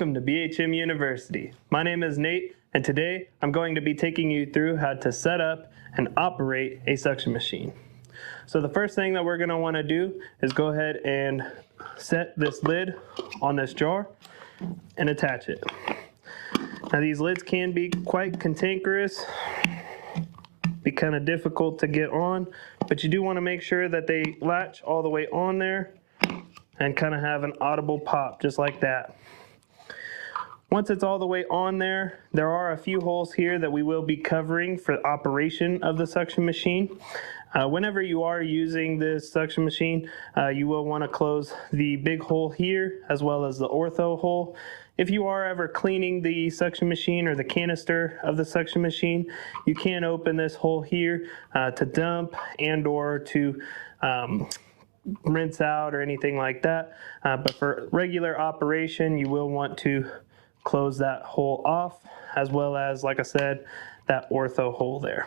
Welcome to BHM University. My name is Nate, and today I'm going to be taking you through how to set up and operate a suction machine. So the first thing that we're going to want to do is go ahead and set this lid on this jar and attach it. Now these lids can be quite cantankerous, be kind of difficult to get on, but you do want to make sure that they latch all the way on there and kind of have an audible pop just like that. Once it's all the way on there, there are a few holes here that we will be covering for operation of the suction machine. Whenever you are using this suction machine, you will want to close the big hole here as well as the ortho hole. If you are ever cleaning the suction machine or the canister of the suction machine, you can open this hole here to dump and or to rinse out or anything like that. But for regular operation, you will want to close that hole off, as well as, like I said, that ortho hole there.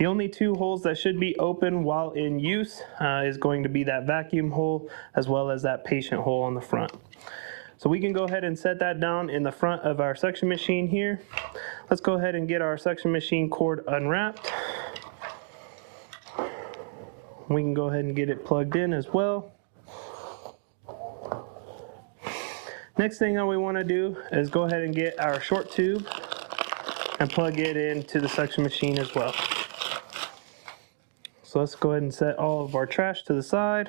The only two holes that should be open while in use is going to be that vacuum hole as well as that patient hole on the front. So we can go ahead and set that down in the front of our suction machine here. Let's go ahead and get our suction machine cord unwrapped. We can go ahead and get it plugged in as well. Next thing that we want to do is go ahead and get our short tube and plug it into the suction machine as well. So let's go ahead and set all of our trash to the side.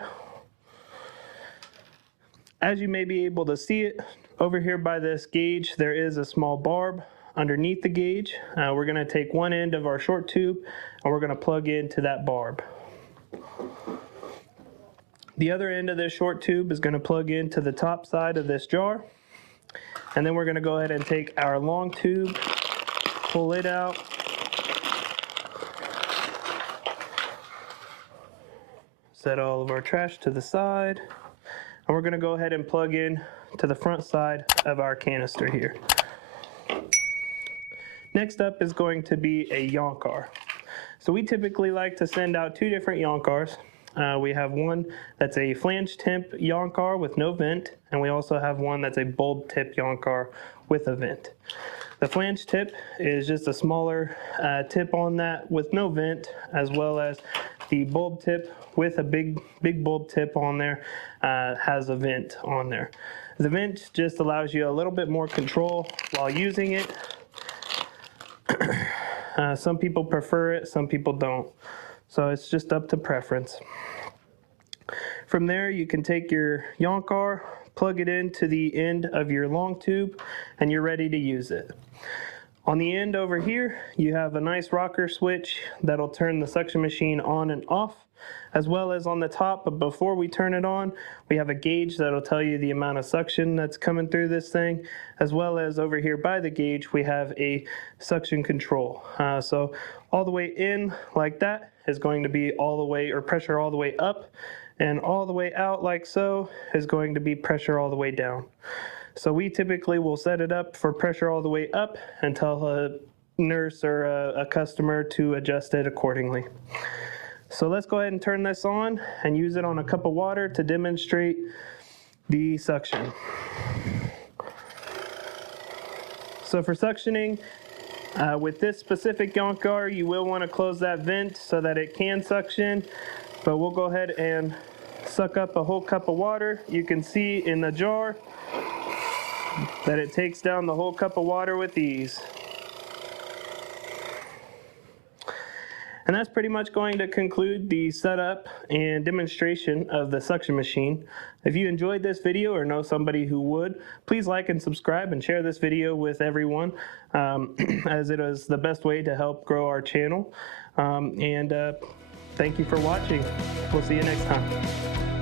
As you may be able to see it, over here by this gauge, there is a small barb underneath the gauge. We're going to take one end of our short tube and we're going to plug into that barb. The other end of this short tube is going to plug into the top side of this jar. And then we're going to go ahead and take our long tube, pull it out, set all of our trash to the side, and we're going to go ahead and plug in to the front side of our canister here. Next up is going to be a Yonkar. So we typically like to send out two different Yonkars. We have one that's a flange tip Yonkar with no vent, and we also have one that's a bulb tip Yonkar with a vent. The flange tip is just a smaller tip on that with no vent, as well as the bulb tip with a big bulb tip on there has a vent on there. The vent just allows you a little bit more control while using it. Some people prefer it, some people don't. So it's just up to preference. From there, you can take your Yonkar, plug it into the end of your long tube, and you're ready to use it. On the end over here, you have a nice rocker switch that'll turn the suction machine on and off, as well as on the top. But before we turn it on, we have a gauge that'll tell you the amount of suction that's coming through this thing, as well as over here by the gauge, we have a suction control. So all the way in like that is going to be all the way, or pressure all the way up, and all the way out like so is going to be pressure all the way down. So we typically will set it up for pressure all the way up and tell a nurse or a customer to adjust it accordingly. So let's go ahead and turn this on and use it on a cup of water to demonstrate the suction. So for suctioning, with this specific Yonkar, you will want to close that vent so that it can suction, but we'll go ahead and suck up a whole cup of water. You can see in the jar that it takes down the whole cup of water with ease. And that's pretty much going to conclude the setup and demonstration of the suction machine. If you enjoyed this video or know somebody who would, please like and subscribe and share this video with everyone, as it is the best way to help grow our channel. Thank you for watching. We'll see you next time.